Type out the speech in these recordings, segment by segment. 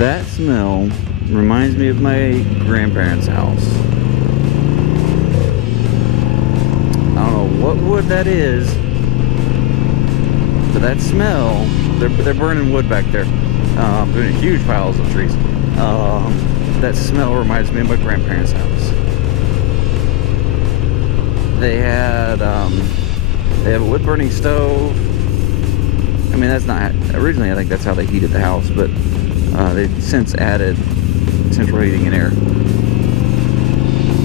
That smell reminds me of my grandparents' house. I don't know what wood that is, but that smell, they're burning wood back there, doing huge piles of trees. That smell reminds me of my grandparents' house. They had a wood burning stove. I mean, that's not originally. I think that's how they heated the house, but they've since added central heating and air.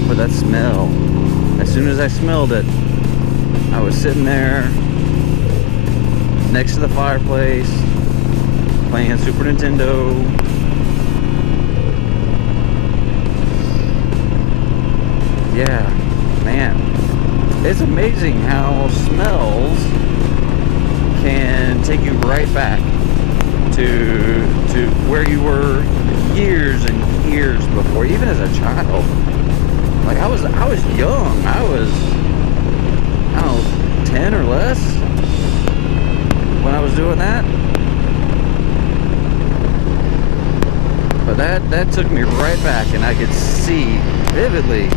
But that smell, as soon as I smelled it, I was sitting there next to the fireplace playing Super Nintendo. Yeah, man, it's amazing how smells can take you right back to where you were years and years before, even as a child. Like I was young. I was, I don't know, 10 or less when I was doing that. But that took me right back, and I could see vividly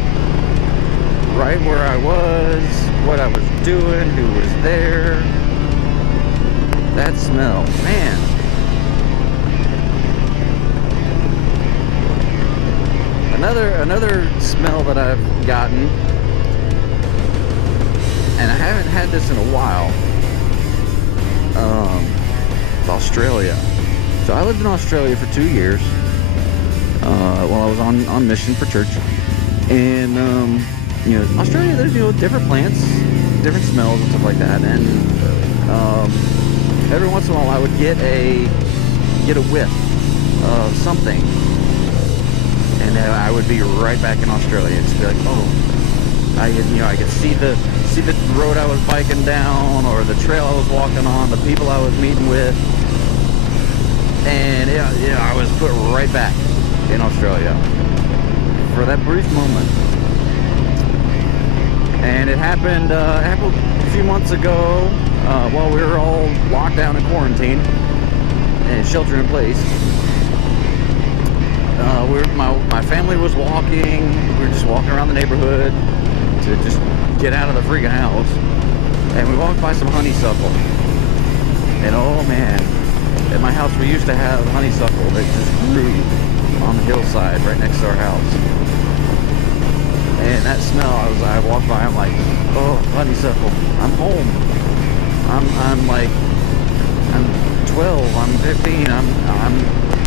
right where I was, what I was doing, who was there. That smell, man. Another smell that I've gotten, and I haven't had this in a while, it's Australia. So I lived in Australia for 2 years while I was on mission for church. And Australia, there's different plants, different smells and stuff like that. And every once in a while I would get a whiff of something, and then I would be right back in Australia and just be like, oh, I could see the road I was biking down, or the trail I was walking on, the people I was meeting with, and I was put right back in Australia for that brief moment. And it happened a few months ago while we were all locked down in quarantine and shelter in place. My family was walking. We were just walking around the neighborhood to just get out of the freaking house, and we walked by some honeysuckle. And oh man, at my house we used to have honeysuckle that just grew on the hillside right next to our house. And that smell, I walked by, I'm like, oh, honeysuckle, I'm home. I'm 12, I'm 15, I'm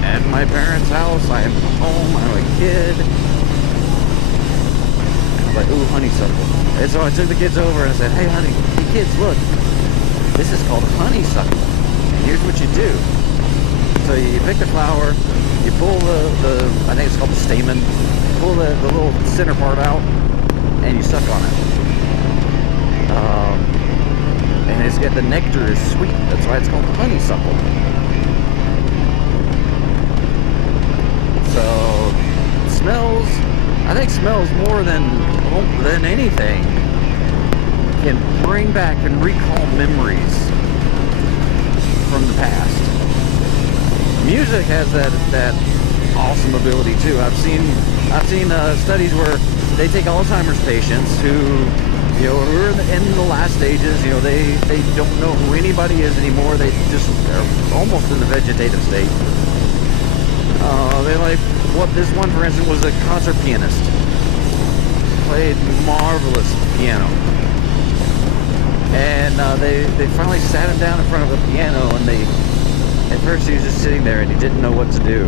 at my parents' house, I'm home, I'm a kid. And I'm like, ooh, honeysuckle. And so I took the kids over and I said, hey honey, hey kids, look, this is called honeysuckle. And here's what you do. So you pick the flower, you pull the I think it's called the stamen, pull the little center part out, and you suck on it. And it's got, the nectar is sweet. That's why it's called honeysuckle. So smells, I think smells more than anything can bring back and recall memories from the past. Music has that awesome ability too. I've seen studies where they take Alzheimer's patients who are in the last stages. They don't know who anybody is anymore. They're almost in the vegetative state. This one, for instance, was a concert pianist. Played marvelous piano. And they finally sat him down in front of the piano, and at first he was just sitting there and he didn't know what to do.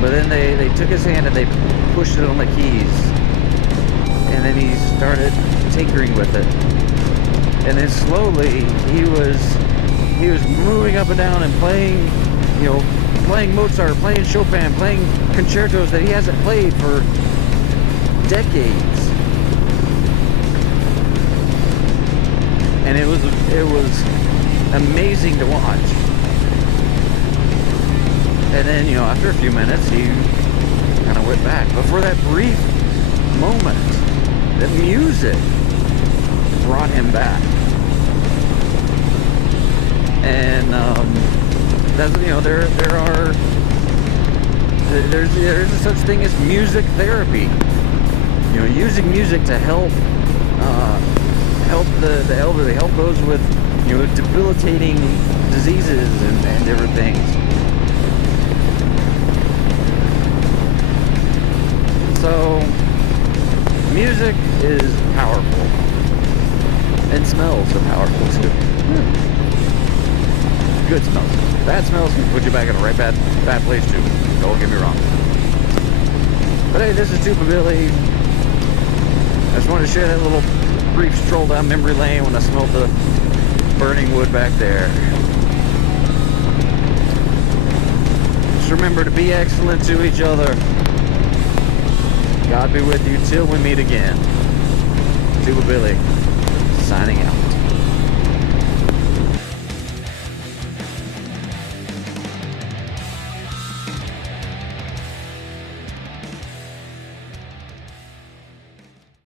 But then they took his hand and they pushed it on the keys. And then he started tinkering with it. And then slowly he was moving up and down and playing, playing Mozart, playing Chopin, playing concertos that he hasn't played for decades. And it was amazing to watch. And then, after a few minutes, he kind of went back. But for that brief moment, the music brought him back. And there are There's a such thing as music therapy. You know, using music to help the elderly, help those with, you know, debilitating diseases and different things. So, music is powerful, and smells are powerful too. Good smells. Bad smells can put you back in a right bad place too. Don't get me wrong. But hey, this is Tuba Billy. I just wanted to share that little brief stroll down memory lane when I smelled the burning wood back there. Just remember to be excellent to each other. God be with you till we meet again. Tuba Billy, signing out.